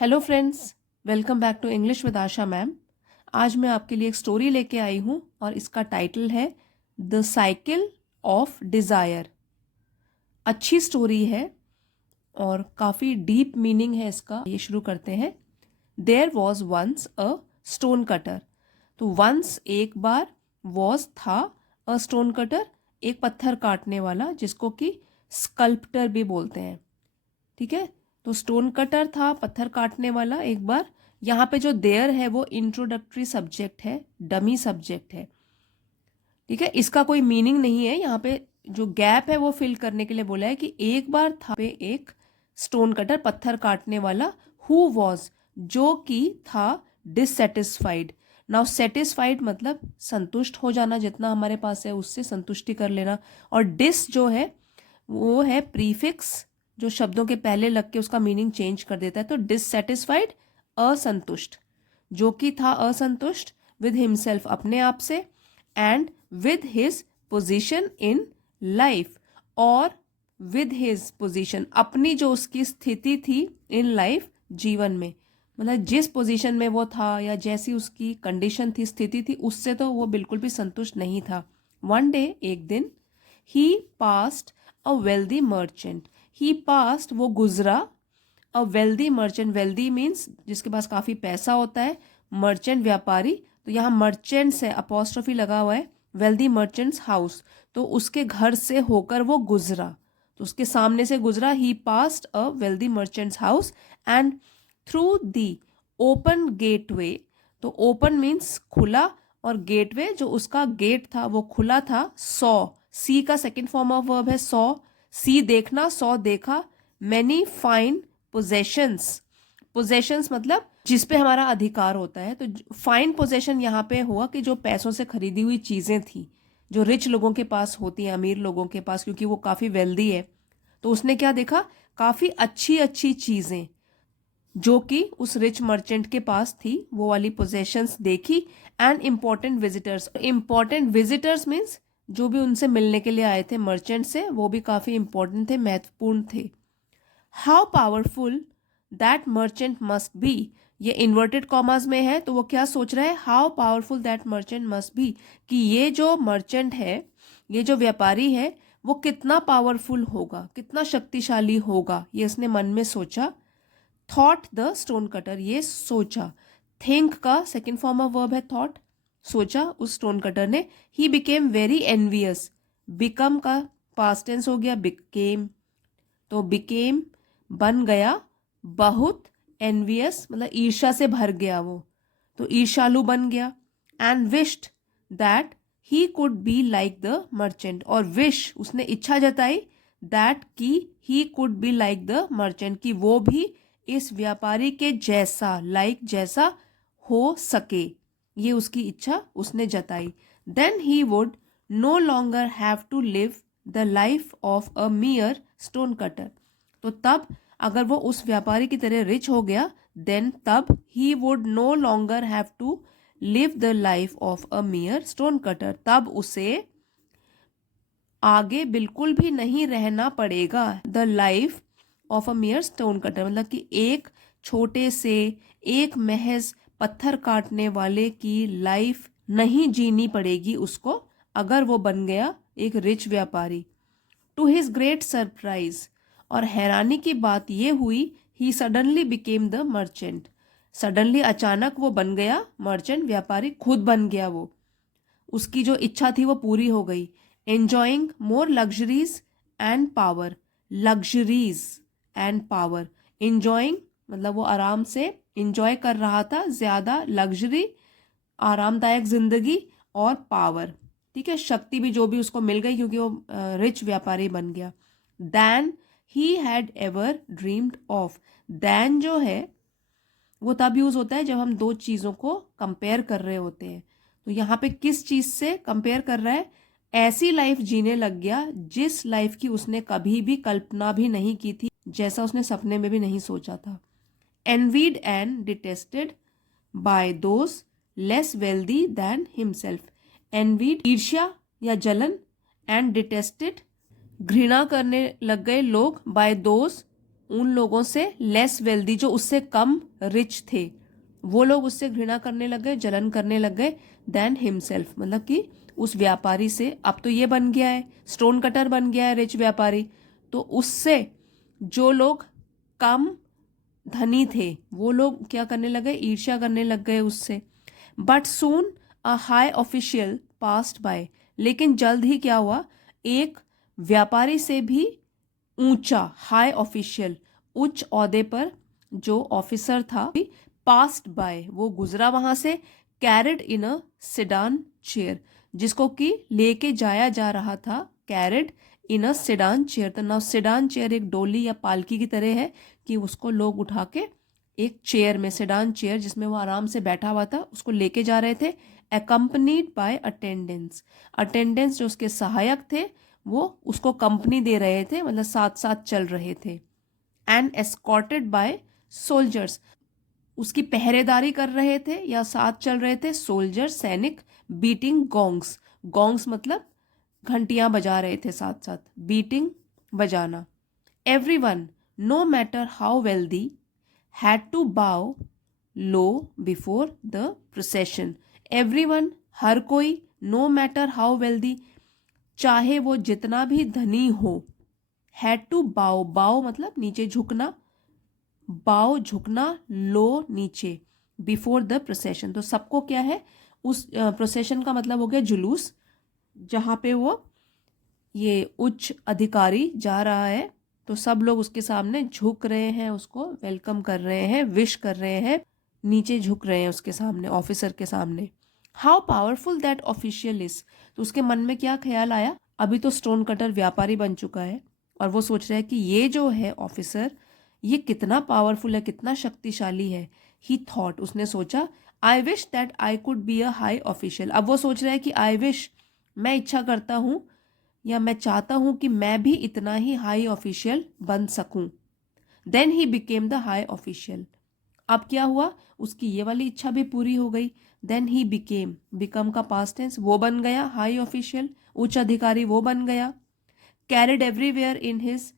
Hello friends, welcome back to English with Asha ma'am. आज मैं आपके लिए एक स्टोरी लेके आई हूँ और इसका टाइटल है द साइकिल ऑफ डिज़ायर। अच्छी स्टोरी है और काफ़ी डीप मीनिंग है इसका। ये शुरू करते हैं। There was once a stone cutter. तो वंस एक बार, वॉज था, अ स्टोन कटर एक पत्थर काटने वाला, जिसको कि स्कल्प्टर भी बोलते हैं। ठीक है, तो स्टोन कटर था, पत्थर काटने वाला एक बार। यहाँ पे जो देयर है वो इंट्रोडक्टरी सब्जेक्ट है, डमी सब्जेक्ट है। ठीक है, इसका कोई मीनिंग नहीं है। यहाँ पे जो गैप है वो फिल करने के लिए बोला है कि एक बार था पे एक स्टोन कटर, पत्थर काटने वाला, हु वॉज, जो कि था, डिससेटिस्फाइड। नाउ सेटिस्फाइड मतलब संतुष्ट हो जाना, जितना हमारे पास है उससे संतुष्टि कर लेना। और डिस जो है वो है प्रीफिक्स, जो शब्दों के पहले लग के उसका मीनिंग चेंज कर देता है। तो डिससेटिस्फाइड, असंतुष्ट, जो कि था असंतुष्ट, विद हिमसेल्फ अपने आप से, and with his position in life, और विद हिज पोजीशन अपनी जो उसकी स्थिति थी, इन लाइफ जीवन में, मतलब जिस पोजीशन में वो था या जैसी उसकी कंडीशन थी, स्थिति थी, उससे तो वो बिल्कुल भी संतुष्ट नहीं था। वन डे, एक दिन, he passed a wealthy merchant. He passed वो गुजरा, a wealthy merchant, wealthy means जिसके पास काफ़ी पैसा होता है, मर्चेंट व्यापारी। तो यहाँ मर्चेंट से अपॉस्ट्रोफी लगा हुआ है, वेल्दी मर्चेंट्स हाउस। तो उसके घर से होकर वो गुजरा, तो उसके सामने से गुजरा। He passed a wealthy merchant's house and through the open gateway. तो ओपन मीन्स खुला, और गेटवे जो उसका गेट था वो खुला था। सॉ, सी का सेकेंड फॉर्म ऑफ वर्ब है सॉ, सी देखना, सॉ देखा। मैनी फाइन पोजेशंस, पोजेशंस मतलब जिस पे हमारा अधिकार होता है। तो फाइन पोजेशन यहाँ पे हुआ कि जो पैसों से खरीदी हुई चीजें थी, जो रिच लोगों के पास होती हैं, अमीर लोगों के पास, क्योंकि वो काफी वेल्दी है। तो उसने क्या देखा, काफी अच्छी अच्छी चीजें जो कि उस रिच मर्चेंट के पास थी, वो वाली पोजेशंस देखी। And important visitors, important visitors means जो भी उनसे मिलने के लिए आए थे मर्चेंट से, वो भी काफी इंपॉर्टेंट थे, महत्वपूर्ण थे। How powerful that merchant must be, ये इन्वर्टेड कॉमास में है, तो वो क्या सोच रहा है, how powerful that merchant must be, कि ये जो मर्चेंट है, ये जो व्यापारी है, वो कितना पावरफुल होगा, कितना शक्तिशाली होगा, ये उसने मन में सोचा। थॉट द स्टोन कटर, ये सोचा। थिंक का सेकेंड फॉर्म ऑफ वर्ब है थॉट, सोचा उस स्टोन कटर ने। He became very envious, become का पास्ट टेंस हो गया, बिकेम, तो बिकेम बन गया, बहुत, एनवियस मतलब ईर्ष्या से भर गया वो, तो ईर्ष्यालु बन गया। And wished that he could be like the merchant, और विश उसने इच्छा जताई, दैट की he could be like the merchant, की वो भी इस व्यापारी के जैसा, लाइक जैसा हो सके, ये उसकी इच्छा उसने जताई। Then he would no longer have to live the life of a mere stone cutter, तो तब अगर वो उस व्यापारी की तरह रिच हो गया, देन तब he would no longer have to live the life of a mere stone cutter, तब उसे आगे बिल्कुल भी नहीं रहना पड़ेगा, the life of a mere stone cutter, मतलब कि एक छोटे से, एक महज पत्थर काटने वाले की लाइफ नहीं जीनी पड़ेगी उसको, अगर वो बन गया एक रिच व्यापारी। टू हिज ग्रेट सरप्राइज, और हैरानी की बात यह हुई, he suddenly became the merchant, suddenly अचानक वो बन गया मर्चेंट, व्यापारी खुद बन गया वो, उसकी जो इच्छा थी वो पूरी हो गई। Enjoying more luxuries and power, luxuries and power, enjoying मतलब वो आराम से एंजॉय कर रहा था, ज्यादा लग्जरी, आरामदायक जिंदगी, और पावर, ठीक है, शक्ति भी जो भी उसको मिल गई, क्योंकि वो रिच व्यापारी बन गया। Than he had ever dreamed of, than जो है वो तब यूज होता है जब हम दो चीजों को कंपेयर कर रहे होते हैं। तो यहाँ पे किस चीज से कंपेयर कर रहा है, ऐसी लाइफ जीने लग गया जिस लाइफ की उसने कभी भी कल्पना भी नहीं की थी, जैसा उसने सपने में भी नहीं सोचा था। Envied and detested by those less wealthy than himself, envied ईर्ष्या या जलन, एंड डिटेस्टेड घृणा करने लग गए लोग, बाय दोज उन लोगों से लेस वेल्दी, जो उससे कम रिच थे, वो लोग उससे घृणा करने लग गए, जलन करने लग गए, देन हिमसेल्फ, मतलब कि उस व्यापारी से। अब तो ये बन गया है, स्टोन कटर बन गया है रिच व्यापारी, तो उससे जो लोग कम धनी थे वो लोग क्या करने लगे, ईर्ष्या करने लग गए उससे। But soon a high official passed by, लेकिन जल्द ही क्या हुआ, एक व्यापारी से भी ऊंचा, हाई ऑफिशियल, उच्च ओहदे पर जो ऑफिसर था, पास्ड बाय, वो गुजरा वहां से, carried in a sedan chair, जिसको कि लेके जाया जा रहा था, carried in a sedan chair. तो नाउ सेडान चेयर एक डोली या पालकी की तरह है कि उसको लोग उठा के एक चेयर में, सेडान चेयर जिसमें वो आराम से बैठा हुआ था, उसको लेके जा रहे थे, अकम्पनीड बाय अटेंडेंट्स। अटेंडेंट्स जो उसके सहायक थे वो उसको कंपनी दे रहे थे, मतलब साथ साथ चल रहे थे। एंड एस्कॉर्टेड बाय सोल्जर्स, उसकी पहरेदारी कर रहे थे या साथ चल रहे थे सोल्जर, सैनिक, बीटिंग गोंग्स, गोंग्स मतलब घंटियां बजा रहे थे साथ साथ, बीटिंग बजाना। Everyone, no matter how wealthy, had to bow low before the procession. Everyone, हर कोई, नो मैटर हाउ वेल्दी, चाहे वो जितना भी धनी हो, हैड टू बाउ, बाउ मतलब नीचे झुकना, बाव झुकना, लो नीचे, बिफोर द प्रोसेशन। तो सबको क्या है, उस प्रोसेशन का मतलब हो गया जुलूस, जहाँ पे वो ये उच्च अधिकारी जा रहा है, तो सब लोग उसके सामने झुक रहे हैं, उसको वेलकम कर रहे हैं, विश कर रहे हैं, नीचे झुक रहे हैं उसके सामने, ऑफिसर के सामने। How powerful that official is, तो उसके मन में क्या ख्याल आया, अभी तो स्टोन कटर व्यापारी बन चुका है और वो सोच रहा है कि ये जो है ऑफिसर, ये कितना पावरफुल है, कितना शक्तिशाली है। ही थॉट, उसने सोचा, आई wish that I could be a high official. अब वो सोच रहा है कि आई विश, मैं इच्छा करता हूँ या मैं चाहता हूं कि मैं भी इतना ही हाई ऑफिशियल बन सकूं। Then he became the high official. अब क्या हुआ, उसकी ये वाली इच्छा भी पूरी हो गई। देन ही बिकेम, बिकम का पास्ट टेंस, वो बन गया हाई ऑफिशियल, उच्च अधिकारी वो बन गया। Carried everywhere in his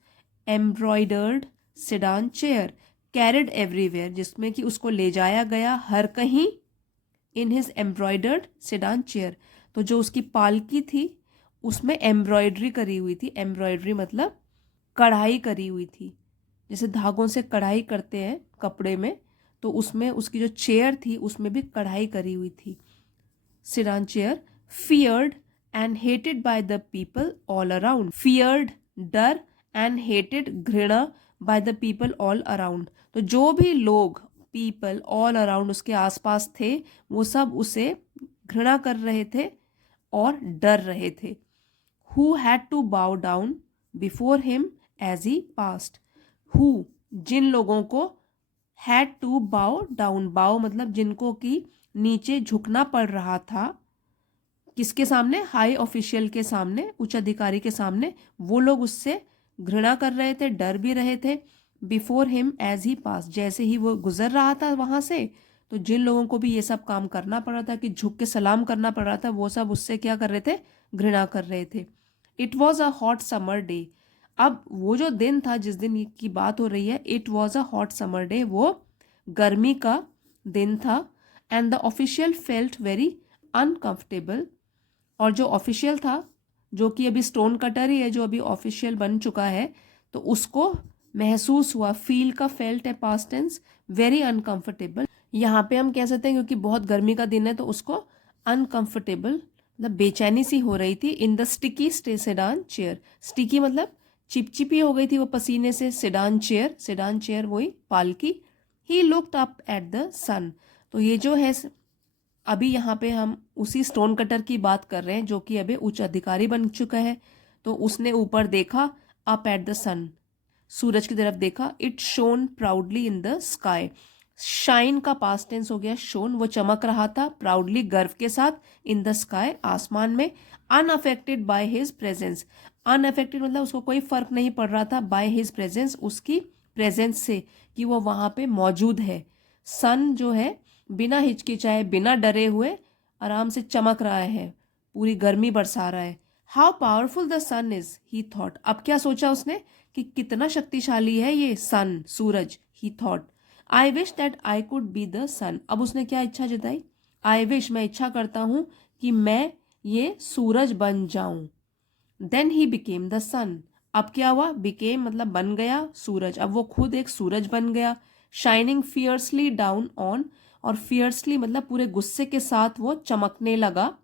embroidered sedan chair, carried everywhere जिसमें कि उसको ले जाया गया हर कहीं, in his embroidered sedan chair, तो जो उसकी पालकी थी उसमें एम्ब्रॉयडरी करी हुई थी। एम्ब्रॉयडरी मतलब कढ़ाई करी हुई थी, जैसे धागों से कढ़ाई करते हैं कपड़े में, तो उसमें उसकी जो चेयर थी उसमें भी कढ़ाई करी हुई थी, sedan chair. Feared and hated by the people all around, feared डर, एंड हेटेड घृणा, by the people all around, तो जो भी लोग, पीपल ऑल अराउंड उसके आसपास थे, वो सब उसे घृणा कर रहे थे और डर रहे थे। Who had to bow down before him as he passed? Who, जिन लोगों को, had to bow down, bow मतलब जिनको कि नीचे झुकना पड़ रहा था, किसके सामने, हाई ऑफिशियल के सामने, उच्च अधिकारी के सामने, वो लोग उससे घृणा कर रहे थे, डर भी रहे थे। बिफोर हिम एज ही पास, जैसे ही वो गुजर रहा था वहां से, तो जिन लोगों को भी ये सब काम करना पड़ रहा था कि झुक के सलाम करना पड़ रहा था, वो सब उससे क्या कर रहे थे, घृणा कर रहे थे। It was a hot summer day, अब वो जो दिन था जिस दिन की बात हो रही है, it was a hot summer day, वो गर्मी का दिन था। And the official felt very uncomfortable, और जो ऑफिशियल था, जो कि अभी स्टोन कटर ही है, जो अभी ऑफिशियल बन चुका है, तो उसको महसूस हुआ, फील का फेल्ट है पास्ट टेंस, वेरी अनकंफर्टेबल। यहाँ पे हम कह सकते हैं क्योंकि बहुत गर्मी का दिन है तो उसको अनकंफर्टेबल मतलब बेचैनी सी हो रही थी। In the sticky sedan chair, sticky मतलब चिपचिपी हो गई थी वो पसीने से, सेडान चेयर, सेडान चेयर वही पालकी। He looked up at the sun, तो ये जो है अभी यहाँ पे हम उसी स्टोन कटर की बात कर रहे हैं जो कि अभी उच्च अधिकारी बन चुका है, तो उसने ऊपर देखा, अप एट द सन, सूरज की तरफ देखा। It shown proudly in the sky, shine का पास्ट टेंस हो गया शोन, वो चमक रहा था, प्राउडली गर्व के साथ, इन द स्काई आसमान में। Unaffected by his presence, unaffected मतलब उसको कोई फर्क नहीं पड़ रहा था, बाय हिज प्रेजेंस उसकी प्रेजेंस से, कि वो वहां पे मौजूद है। सन जो है बिना हिचकिचाए, बिना डरे हुए आराम से चमक रहा है, पूरी गर्मी बरसा रहा है। How powerful the sun is, he thought, अब क्या सोचा उसने कि कितना शक्तिशाली है ये सन, सूरज। He thought I wish that I could be the sun. अब उसने क्या इच्छा जताई? आई विश, मैं इच्छा करता हूं कि मैं ये सूरज बन जाऊं। Then he became the sun. अब क्या हुआ? बिकेम मतलब बन गया, सूरज। अब वो खुद एक सूरज बन गया। शाइनिंग फियर्सली डाउन ऑन, और फियर्सली मतलब पूरे गुस्से के साथ वो चमकने लगा।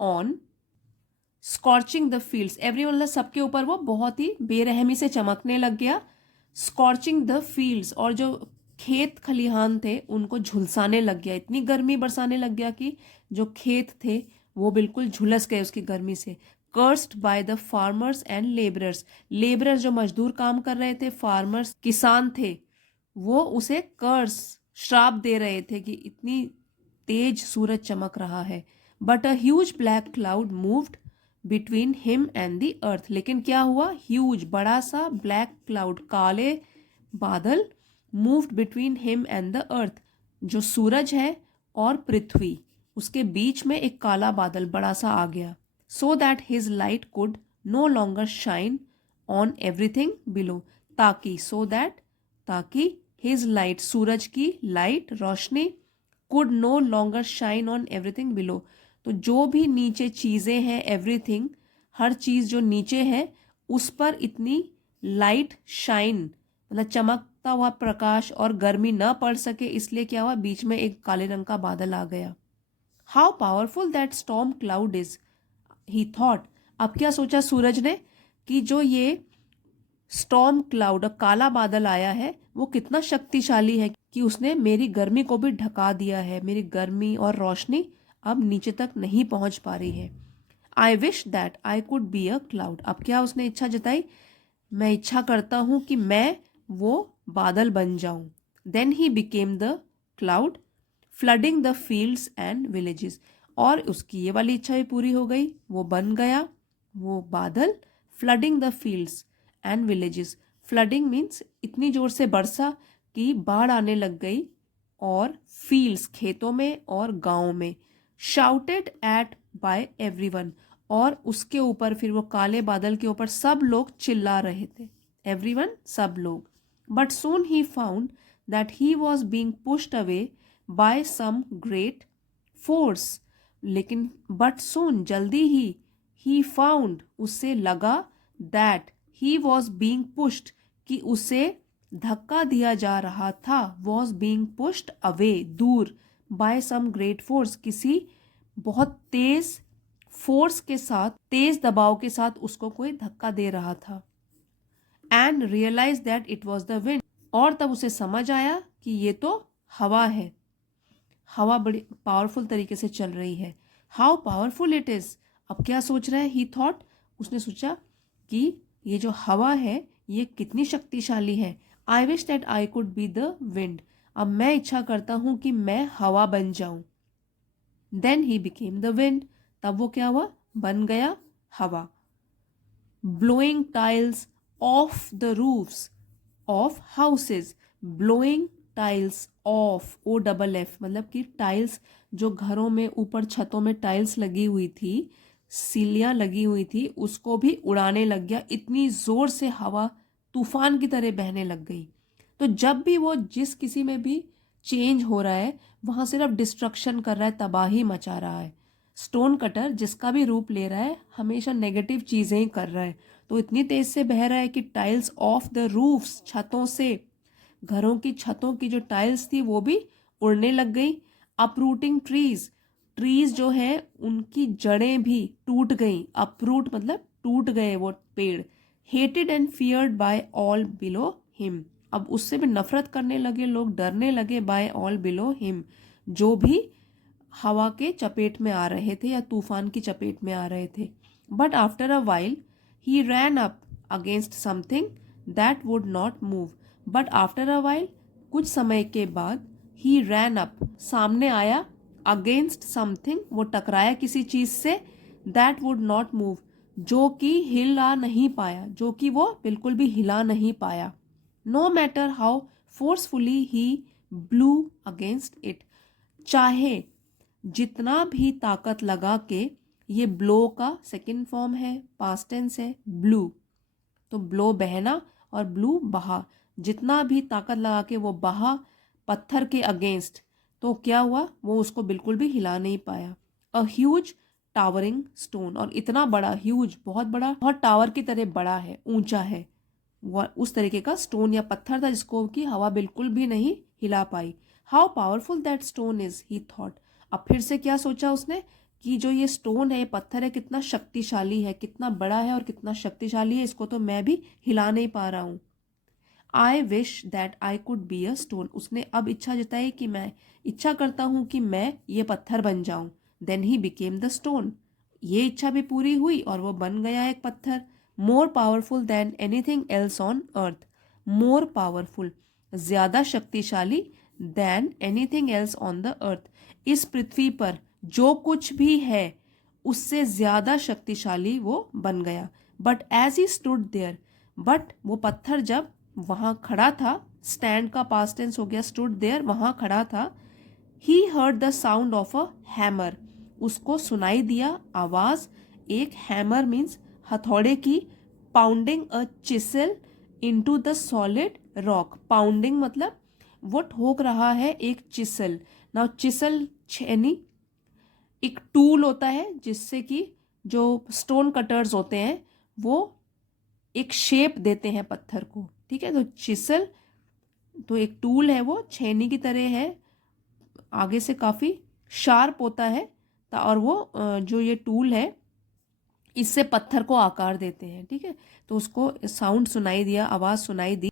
On scorching the fields, everyone, मतलब सबके ऊपर वो बहुत ही बेरहमी से चमकने लग गया। स्कॉर्चिंग द फील्ड्स, और जो खेत खलिहान थे उनको झुलसाने लग गया। इतनी गर्मी बरसाने लग गया कि जो खेत थे वो बिल्कुल झुलस गए उसकी गर्मी से। Cursed by the farmers and labourers, labourers जो मजदूर काम कर रहे थे, फार्मर्स किसान थे, वो उसे कर्स, श्राप दे रहे थे कि इतनी तेज सूरज चमक रहा है। But a huge black cloud moved between him and the earth, लेकिन क्या हुआ? ह्यूज, बड़ा सा ब्लैक क्लाउड, काले बादल, moved between him and the earth, जो सूरज है और पृथ्वी, उसके बीच में एक काला बादल बड़ा सा आ गया। So that his light could no longer shine on everything below, ताकि, सो दैट, ताकि, हिज लाइट, सूरज की लाइट, रोशनी, could no longer shine on everything below, तो जो भी नीचे चीज़ें हैं, एवरीथिंग, हर चीज़ जो नीचे है उस पर इतनी लाइट, शाइन मतलब चमकता हुआ प्रकाश और गर्मी न पड़ सके, इसलिए क्या हुआ? बीच में एक काले रंग का बादल आ गया। How powerful that storm cloud is, he thought. अब क्या सोचा सूरज ने कि जो ये स्टॉर्म क्लाउड, काला बादल आया है, वो कितना शक्तिशाली है कि उसने मेरी गर्मी को भी ढका दिया है। मेरी गर्मी और रोशनी अब नीचे तक नहीं पहुंच पा रही है। आई wish that I could be a cloud. अब क्या उसने इच्छा जताई? मैं इच्छा करता हूं कि मैं वो बादल बन जाऊं। Then he became the cloud flooding the fields and villages, और उसकी ये वाली इच्छा भी पूरी हो गई, वो बन गया वो बादल। Flooding the fields and villages, flooding means इतनी जोर से बरसा कि बाढ़ आने लग गई, और फील्ड्स, खेतों में और गाँव में। शाउटेड एट बाय एवरीवन, और उसके ऊपर फिर वो काले बादल के ऊपर सब लोग चिल्ला रहे थे। एवरीवन, सब लोग। But soon he found that he was being pushed away by some great force, लेकिन बट सून, जल्दी ही फाउंड, उससे लगा, that he was being pushed, कि उसे धक्का दिया जा रहा था, वॉज बींग पुश्ड अवे, दूर, बाय सम ग्रेट फोर्स, किसी बहुत तेज फोर्स के साथ, तेज दबाव के साथ उसको कोई धक्का दे रहा था। And realised that it was the wind, और तब उसे समझ आया कि ये तो हवा है, हवा बड़ी पावरफुल तरीके से चल रही है। How powerful it is. अब क्या सोच रहा है? ही थॉट, उसने सोचा कि ये जो हवा है ये कितनी शक्तिशाली है। आई wish that I could be the wind, अब मैं इच्छा करता हूं कि मैं हवा बन जाऊं। Then he became the wind, तब वो क्या हुआ? बन गया हवा। Blowing tiles off the roofs of houses, blowing tiles off, O double F, मतलब कि टाइल्स, जो घरों में ऊपर छतों में टाइल्स लगी हुई थी, सीलियां लगी हुई थी, उसको भी उड़ाने लग गया। इतनी जोर से हवा तूफान की तरह बहने लग गई। तो जब भी वो जिस किसी में भी चेंज हो रहा है वहां सिर्फ डिस्ट्रक्शन कर रहा है, तबाही मचा रहा है। स्टोन कटर जिसका भी रूप ले रहा है हमेशा नेगेटिव चीजें ही कर रहा है। तो इतनी तेज से बह रहा है कि टाइल्स ऑफ द रूफ्स, छतों से, घरों की छतों की जो टाइल्स थी वो भी उड़ने लग गई। अपरूटिंग ट्रीज, ट्रीज जो है उनकी जड़ें भी टूट गई। अपरूट मतलब टूट गए वो पेड़। Hated and feared by all below him, अब उससे भी नफरत करने लगे लोग, डरने लगे। बाय ऑल बिलो हिम, जो भी हवा के चपेट में आ रहे थे या तूफान की चपेट में आ रहे थे। But after a while he ran up against something that would not move, but after a while, कुछ समय के बाद, ही रैन अप, सामने आया, अगेंस्ट समथिंग, वो टकराया किसी चीज से, दैट वुड नॉट मूव, जो कि हिला नहीं पाया, जो कि वो बिल्कुल भी हिला नहीं पाया। No matter how forcefully he blew against it, चाहे जितना भी ताकत लगा के, ये ब्लो का सेकेंड फॉर्म है, पास्ट टेंस है, ब्लू, तो ब्लो बहना और ब्लू बहा, जितना भी ताकत लगा के वो बहा पत्थर के अगेंस्ट, तो क्या हुआ, वो उसको बिल्कुल भी हिला नहीं पाया। अ ह्यूज टावरिंग स्टोन, और इतना बड़ा, ह्यूज बहुत बड़ा, बहुत टावर की तरह बड़ा है, ऊंचा है, वो उस तरीके का स्टोन या पत्थर था जिसको कि हवा बिल्कुल भी नहीं हिला पाई। How powerful that stone is, he thought. अब फिर से क्या सोचा उसने कि जो ये स्टोन है, पत्थर है, कितना शक्तिशाली है, कितना बड़ा है और कितना शक्तिशाली है, इसको तो मैं भी हिला नहीं पा रहा हूँ। आई wish that I could be a stone, उसने अब इच्छा जताई कि मैं इच्छा करता हूँ कि मैं ये पत्थर बन जाऊं। Then he became the stone, ये इच्छा भी पूरी हुई और वो बन गया एक पत्थर। मोर powerful than anything else on earth, more powerful, ज्यादा शक्तिशाली, than anything else on the earth, इस पृथ्वी पर जो कुछ भी है उससे ज्यादा शक्तिशाली वो बन गया। But as he stood there, but वो पत्थर जब वहां खड़ा था, स्टैंड का पास्ट टेंस हो गया, स्टूड देयर, वहां खड़ा था, he heard the sound of a hammer, उसको सुनाई दिया आवाज एक हैमर मीन्स हथौड़े की, pounding a चिसल into the solid rock, pounding मतलब वो ठोक रहा है एक चिसल। नाउ चिसल छेनी एक टूल होता है जिससे कि जो स्टोन कटर्स होते हैं वो एक शेप देते हैं पत्थर को, ठीक है। तो चिसल तो एक टूल है, वो छेनी की तरह है, आगे से काफी शार्प होता है, और वो जो ये टूल है इससे पत्थर को आकार देते हैं, ठीक है। तो उसको साउंड सुनाई दिया, आवाज सुनाई दी,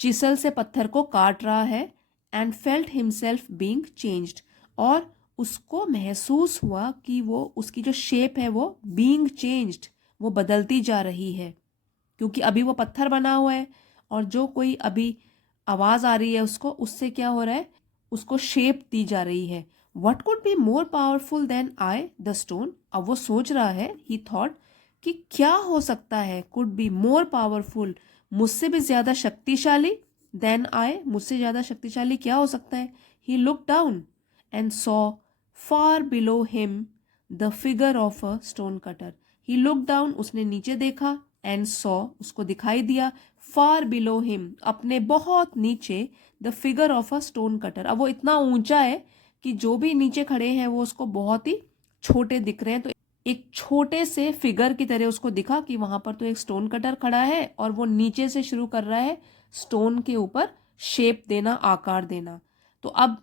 चिसल से पत्थर को काट रहा है। And felt himself being changed, और उसको महसूस हुआ कि वो उसकी जो शेप है वो बीइंग चेंज्ड, वो बदलती जा रही है, क्योंकि अभी वो पत्थर बना हुआ है और जो कोई अभी आवाज आ रही है उसको, उससे क्या हो रहा है, उसको शेप दी जा रही है। What could be more powerful than I the stone, अब वो सोच रहा है, ही थॉट, कि क्या हो सकता है, कुड बी मोर पावरफुल, मुझसे भी ज्यादा शक्तिशाली, देन आई, मुझसे ज्यादा शक्तिशाली क्या हो सकता है। He look down and saw far below him the figure of a stone cutter, he look down, उसने नीचे देखा, एंड सॉ, उसको दिखाई दिया, फार बिलो हिम, अपने बहुत नीचे, the figure of a stone cutter, अब वो इतना ऊंचा है कि जो भी नीचे खड़े हैं वो उसको बहुत ही छोटे दिख रहे हैं। तो एक छोटे से फिगर की तरह उसको दिखा कि वहां पर तो एक स्टोन कटर खड़ा है और वो नीचे से शुरू कर रहा है स्टोन के ऊपर शेप देना, आकार देना। तो अब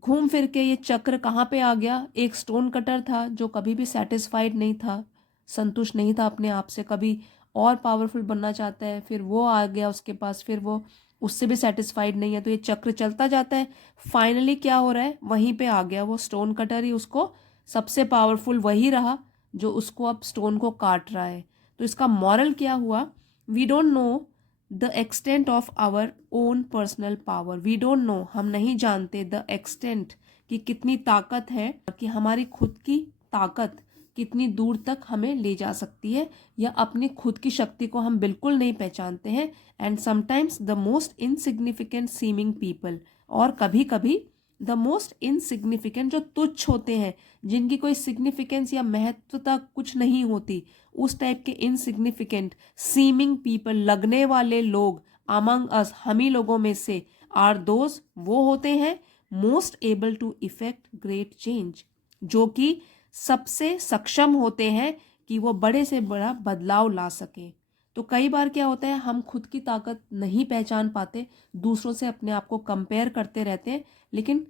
घूम फिर के ये चक्र कहाँ पे आ गया, एक स्टोन कटर था जो कभी भी सेटिस्फाइड नहीं था, संतुष्ट नहीं था अपने आप से, कभी और पावरफुल बनना चाहता है, फिर वो आ गया उसके पास, फिर वो उससे भी सेटिस्फाइड नहीं है, तो ये चक्र चलता जाता है। फाइनली क्या हो रहा है, वहीं पे आ गया वो स्टोन कटर ही, उसको सबसे पावरफुल वही रहा जो उसको अब स्टोन को काट रहा है। तो इसका मॉरल क्या हुआ, we don't know the extent of our own personal power, we don't know, हम नहीं जानते, द एक्सटेंट कि कितनी ताकत है, कि हमारी खुद की ताकत कितनी दूर तक हमें ले जा सकती है, या अपनी खुद की शक्ति को हम बिल्कुल नहीं पहचानते हैं। And sometimes the most insignificant seeming people, और कभी कभी द मोस्ट इनसिग्निफिकेंट, जो तुच्छ होते हैं, जिनकी कोई सिग्निफिकेंस या महत्वता कुछ नहीं होती, उस टाइप के इनसिग्निफिकेंट सीमिंग पीपल, लगने वाले लोग, अमंग अस, हम ही लोगों में से, आर दोज, वो होते हैं, most able to effect great change, जो कि सबसे सक्षम होते हैं कि वो बड़े से बड़ा बदलाव ला सके। तो कई बार क्या होता है, हम खुद की ताकत नहीं पहचान पाते, दूसरों से अपने आप को कंपेयर करते रहते हैं, लेकिन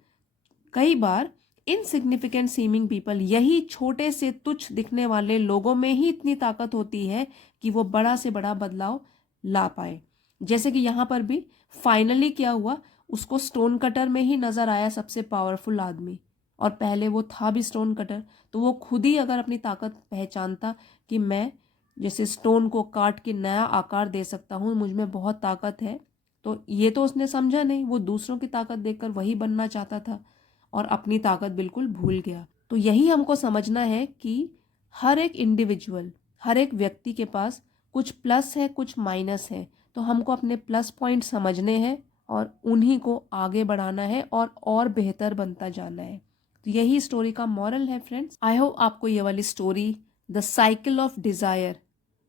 कई बार इनसिग्निफिकेंट सीमिंग पीपल, यही छोटे से तुच्छ दिखने वाले लोगों में ही इतनी ताकत होती है कि वो बड़ा से बड़ा बदलाव ला पाए। जैसे कि यहाँ पर भी फाइनली क्या हुआ, उसको स्टोन कटर में ही नजर आया सबसे पावरफुल आदमी, और पहले वो था भी स्टोन कटर। तो वो खुद ही अगर अपनी ताकत पहचानता कि मैं जैसे स्टोन को काट के नया आकार दे सकता हूँ, मुझ में बहुत ताकत है, तो ये तो उसने समझा नहीं, वो दूसरों की ताकत देखकर वही बनना चाहता था और अपनी ताकत बिल्कुल भूल गया। तो यही हमको समझना है कि हर एक इंडिविजुअल, हर एक व्यक्ति के पास कुछ प्लस है, कुछ माइनस है, तो हमको अपने प्लस पॉइंट समझने हैं और उन्हीं को आगे बढ़ाना है और बेहतर बनता जाना है। तो यही स्टोरी का मॉरल है फ्रेंड्स। आई होप आपको ये वाली story the cycle of desire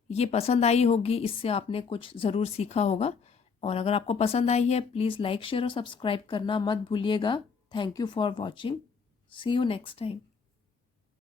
ये पसंद आई होगी, इससे आपने कुछ ज़रूर सीखा होगा। और अगर आपको पसंद आई है प्लीज़ लाइक शेयर और सब्सक्राइब करना मत भूलिएगा। Thank you for watching. See you next time.